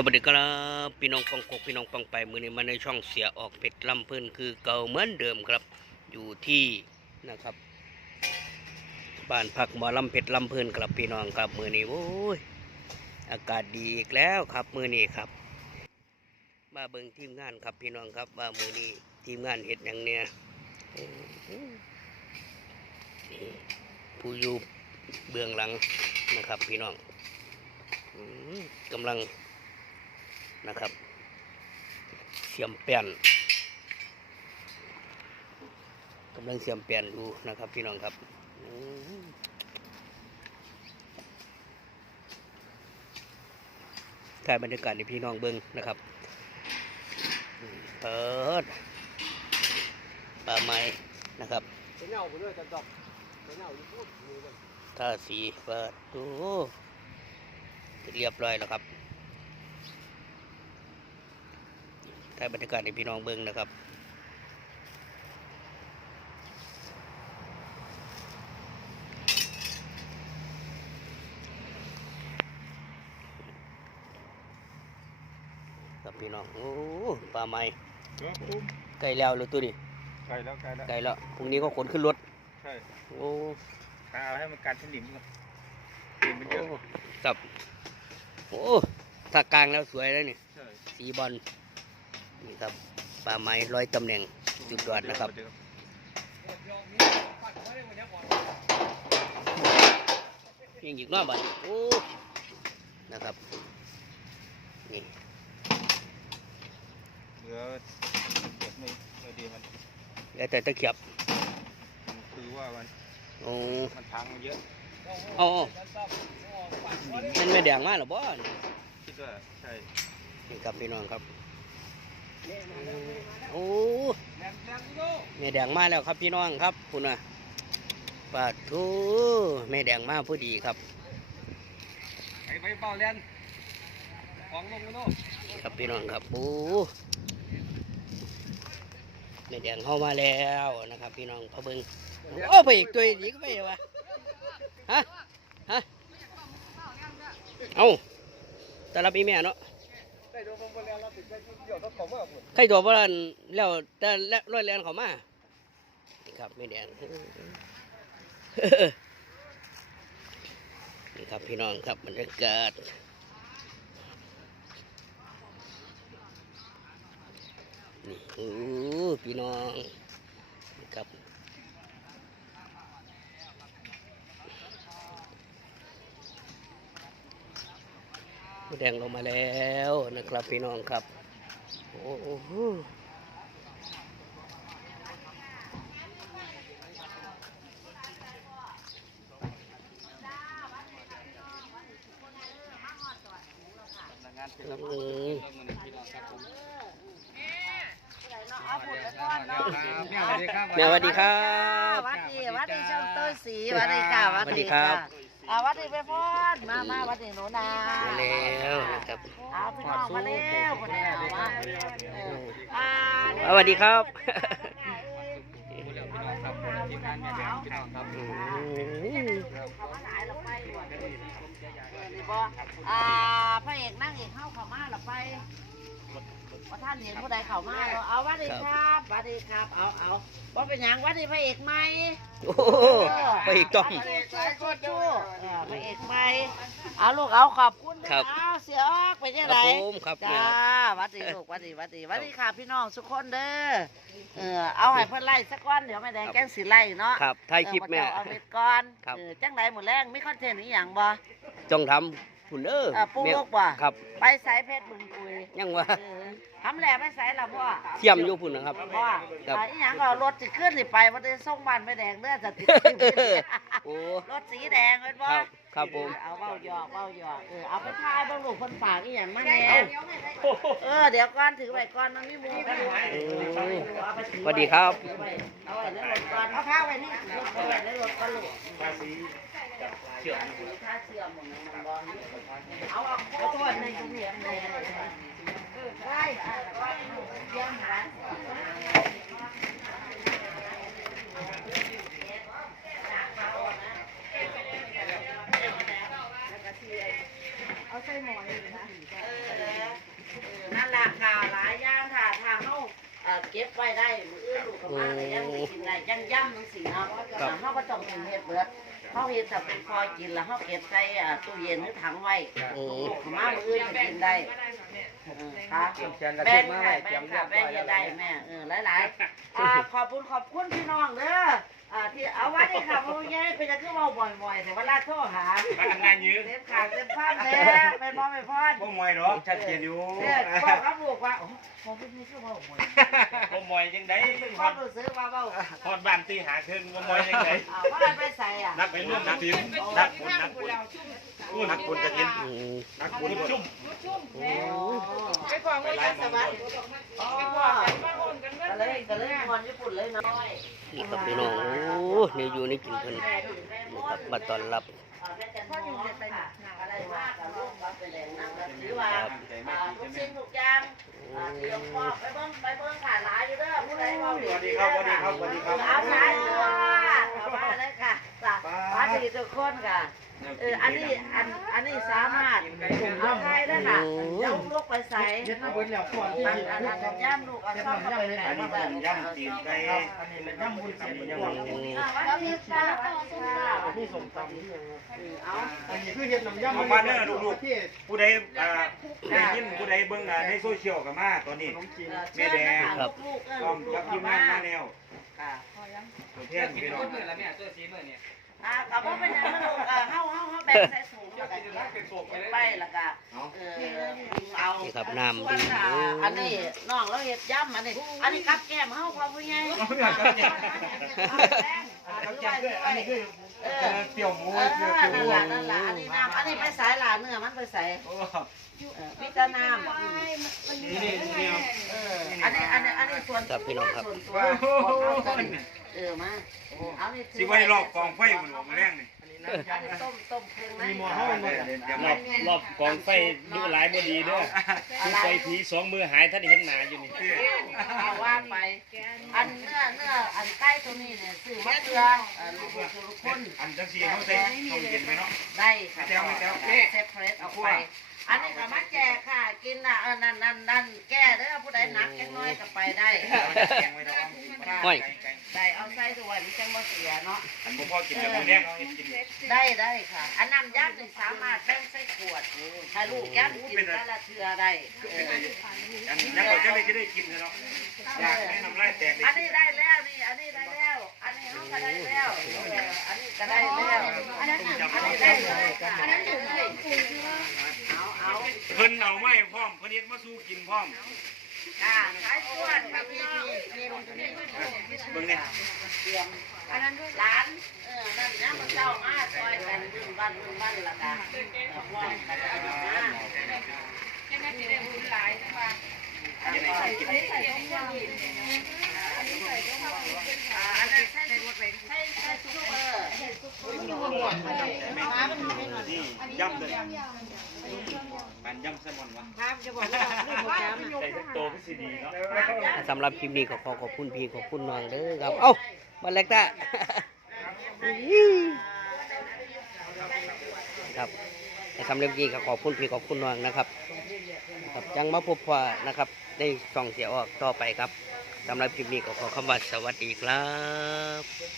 สวัสดีครับพี่น้องปองกกพี่น้องปองไปมือนี้มาในช่องเสียออกเพชรลำเพิ่นคือเก่าเหมือนเดิมครับ อยู่ที่นะครับบ้านพักหมอลำเพชรลำเพิ่นครับพี่น้องครับมือนี้โอ้ยอากาศดีอีกแล้วครับมือนี้ครับ มาเบิ่งทีมงานครับพี่น้องครับว่ามือนี้ทีมงานเห็ดอย่างเนี้ยผู้อยู่เบื้องหลังนะครับ พี่น้องกำลัง นะครับ เสียมแป้นกำลังเสียมแป้นอยู่นะครับพี่น้องครับอืมถ่ายบรรยากาศให้พี่น้องเบิ้งนะครับอืมเปิดป่าไม้นะครับไปเหงาไปเลยจันดอกไปเหงาอยู่พูดอยู่เลยท่าสีเปิดโอ้เรียบร้อยแล้วครับ ถ่ายบรรยากาศให้พี่น้องเบิ้งนะครับครับพี่น้อง โอ้ปลาไม้เนาะตุ้มใกล้แล้วเลยตัวนี้ไกลแล้วไกลแล้วใกล้แล้วพรุ่งนี้ก็ขนขึ้นรถ ใช่ โอ้กาเอาให้มันการสนิมก่อนสนิมมันเยโอ้อะจับ โอ้ถ้ากลางแล้วสวยแล้วนี่ใช่สีบอล นี่ครับป่าไม้ร้อยตำแหน่งจุดยอดนะครับยิงอีกรอบบัดโอ้นะครับนี่เหลือเก็บไม่ไม่ดีมันแล้วแต่ตะเขียบมันคือว่ามันโอ้มันพังเยอะเอาเอามันไม่แดงมากหรอบ่นี่คิดว่าใช่นี่ครับพี่น้องครับ โอ้แม่แดงมาแล้วครับพี่น้องครับคุณน่ะปาดทูแม่แดงมาพอดีครับไปไปเป่าเรียนของลงกันโน่ครับพี่น้องครับโอ้แม่แดงเข้ามาแล้วนะครับ พี่น้องพะเบิงโอ้ไปอีกตัวอีกก็ไปวะฮะฮะเอาแต่ละปีแม่เนาะ ใจเดี๋ยวต้องขอมาหมดใครตัวบ้านแล้วแต่และร้อยแลนเขามานี่ครับแม่แดงนี่ครับพี่น้องครับบรรยากาศนี่โอ้พี่น้องนี่ครับ แม่แดงลงมาแล้วนะครับพี่น้องครับ โอ้โหอืมเอาผุดไปก่อนเนาะแม่สวัสดีครับแม่สวัสดีครับวัดดีวัดดีช่องเต้ยสีวัดดีค่ะวัดสวัสดีดีครัค่ะบ อ่าวัดดีไปพ่อนมามาวัดดีหนูนามาแล้วนะครับเอาพี่น้องมาเร็วคนนี้เอามาเอออ่าสวัสดีครับพี่น้องครับทีมงานแม่แดงพี่น้องครับอืมเขามาหลายเราไปก่อนเออนี่บ่อ่าพระเอกนั่งเอกเข้าเขามาเราไป ว่าท่านเห็นผู้ใดเข้ามาเราเอาวัดดีครับวัดดีครับ เอาเอาว่าเป็นหยังวัดดีพระเอกไหมโอ้โหไปอีกต้อมพระเอกชูชูชูเออพระเอกไหมเอาลูกเอาขอบคุณด้วยครับ เอาเสียออกไปยังครัไงบผมครับจ้าแม่หวัดดีลูกหวัดดีหวัดดีหวัดดีค่ะพี่น้องทุกคนเด้อเออเอาให้เพิ่นไล่สักก้อนเดี๋ยวแม่แดงแกงสิไล่เนาะครับถ่ายคลิปแม่ เออเอาเม็ดก่อนครับ เออจังไดหมดแรงมีคอนเทนต์อีหยังบ่จงทำ คุณเด้อเออปลูกแม่ลูกบ่ครับ ไปสายเพชรบึงกุยยังวะเออทำแหล่ไปสายล่ะพ่อเทียมอยู่พุ่นนะครับ พ่อครับ อ่าอีหยังก็รถสิขึ้นสิไปบ่ได้ส่งบ้านแม่แดงเด้อจะติดโอ้ รถสีแดงเห็นบ่ครับครับผม เอาเว้าหยอกเว้าหยอกเออเอาไปทายเบิ่งลูกเพิ่นฝากอีหยังมาแหน่เออเดี๋ยวก่อนถือไว้ก่อนมันมีหมูกันโอ้ยสวัสดีครับ เอาไว้ในรถก่อนเอาผ้าไว้นี่เอาไว้ในรถก่อนลูก เชื่อถ้าเชื่อมมันอลเอาเอาโค้ดในตรงนี้ได้ย่ยมหาเอาใส่หมอนนะนั่นแหลกาวหลายย่างค่ะทางเข้าเก็บไว้ได้มืออื้อลูกกับมาเลยยังกินได้ยังย่ำทั้งสีเนาะเข้าประจงเป็นเห็ดเบิด เฮาเฮ็ดถ้าเป็นพอกินแล้วเฮาเก็บใส่อ่าตู้เย็นหรือถังไว้โอ้ลูกก็มามื้ออื่นก็กินได้เออค่ะเขียนกระแบ่เทียงมมาค่ะไว้เตรีแบ่ยงมเรีค่ะยบร้แบ่องยแล้วให้ได้แม่เออหลายๆอ่าขอบคุณขอบคุณพี่น้องเด้อ อ่าที่เอาไว้นี่ค่ะพ่อใหญ่เป็นจังคือเว้าบ่อยๆแต่เวลาโทรหางานยืดเต็มขาเต็มภาพแท้เป็นพ่อไม่พอดบ่มวยหรอกชัดเจนอยู่เออบอกกับลูกว่าโอ้ผมเป็นนี่คือเว้าบ่อยบ่มวยจังได๋พ่อรู้สึกว่าเว้าฮอดบ้านตีหาครึ่งบ่มวยจังได๋อ่าว่าไปใส่อะนักไปร่วมนักทีมนักบุญนักบุญผู้นักบุญกระถินอืมนักบุญชุ่มโอ้ไปฟังว่าจะสวัสดีไปฟังก็เลยก็เลยมวนญี่ปุ่นเลยน้อย นี่ครับพี่น้อง โอ้นี่อยู่นี่กินเพิ่นนะครับมาต้อนรับพ่ออยู่จะไปอะไรมากกับลูกกับไปแหล่งนั่งแบบนี้ว่าอ่าทุกสิ่งทุกอย่างอ่าเตรียมพร้อมไปเบิ่งไปเบิ่งขาหลายอยู่เด้อผู้ใดเว้าสวัสดีครับสวัสดีครับสวัสดีครับ เอาหลายตัวเอามาเลยค่ะจ้ะมาดีทุกคนค่ะเอออันนี้อันอันนี้สามารถเอาใช้ได้ค่ะยกลูกไปใส่เฮ็ดมาเบิดแล้วก่อนที่อันสิอันอันย่ำลูกเอาช่องเข้าไปใส่อันนี้มาผมย่ำตีนไก่อันนี้เป็นย่ำบุญเสียงย่ำก่อนบุญแล้วมีปลาต่อสู้ค่ะมีสมตำนี่ยังเอาอันนี้คือเฮ็ดน้ำยำเอามาเด้อลูกๆผู้ใดอ่าได้ยินผู้ใดเบิ่งอ่าในโซเชียลก็มาตอนนี้ขนมจีนเชิญนะคะลูกๆเออพร้อมลูกับกๆทีมงานมาแนวค่ะตัวแทนพี่น้อง อ่ากับว่าเป็นยังไงลูกเออเฮาเฮาเฮาแบ่งใส่ถุงแล้วก็ไปแล้วก็เออเอานี่ครับน้ำส่วดีนอ่าโอ้อันนี้น้องเราเฮ็ดย่ำอันนี้ อันนี้กับแก้มเฮาพอผู้ใหญ่อั นนี้คือเออเปรี้ยวหมูเออเปรี้ยวนั่นหมูละนั่นละอันนี้น้ำอันนี้ไปสายหลาเนื้อมันไปใส่โอ้เออมีแต่น้ำนี่นี่นี่ เอออันนี้อันนี้อันนี้ส่วนครับพี่น้องครับ ส่วนตัวของเขากันเออมาเอานี่สิไว้รอบกองไฟมันบ่แรงนี่อันนี้ ต้มต้มเครื่องในมีหม้อเฮาเลยรอบรอบกองไฟดูหลายบ่ดีเด้อคือไฟผีสองมือหายท่านเห็นหน้าอยู่นี่เอาว่าไป อันเนื้อเนื้ออันใกล้ตัวนี้เนี่ยซื้อมาเพื่อเอ่อลูกๆทุกคนอันจังซี่เฮาใส่ต้มเย็นไหมเนาะได้ค่ะแจ๋วไหมแจ๋วเซฟเฟรชออกไป อันนี้ก็มาแจกค่ะ กินน่ะเออนั่นนั่นนั่นแก้เด้อผู้ใดหนักแก้น้อยก็ไปได้แกงไว้ดอกห้อยได้เอาใส่ด้วยมันจังบ่เสียเนาะอันบ่พอกินแล้วมื้อแรกเอาให้กินได้ได้ค่ะ อันน้ำยักษ์นี่สามารถแบ่งใส่ขวดถ้าลูกแก้มกินแต่ละเทื่อได้เอออันยังบ่จะได้จะได้กินเนาะอยากให้น้ำลายแตกอันนี้ได้แล้วนี่อันนี้ได้แล้ว อันนี้เขาก็ได้แล้วเอออันนี้ก็ได้แล้วอันนั้นอันนี้ได้เลยค่ะอันนั้นอยู่เลย เอาเอาเพิ่นเอาไม้พร้อมเพิ่นเฮ็ดมาสู้กินพร้อมอ่าขายส่วนกับพี่พี่เบิ่งเนี่ยเตรียมอันนั้นร้านเออนั่นนะมันเจ้ามาซอยกันดึงบ้านดึงบ้านละกันมองกันเอามายังไงกินอ่าอันนั้นใช่ใช่ใช่ซุปเปอร์นี่ยำเลยปันยำ แซลมอนวะครับจะบอกว่าเรื่องของแกมันใส่โตก็สิดีเนาะ สำหรับคลิปนี้ก็ขอขอบคุณพี่ขอบคุณน้องเด้อครับ เอ้ามาเล็กตาครับในคำเล่มนี้ก็ขอบคุณพี่ขอบคุณน้องนะครับครับยังมาพบว่านะครับในช่องเสียออกต่อไปครับสำหรับคลิปนี้ก็ขอคำว่าสวัสดีครับ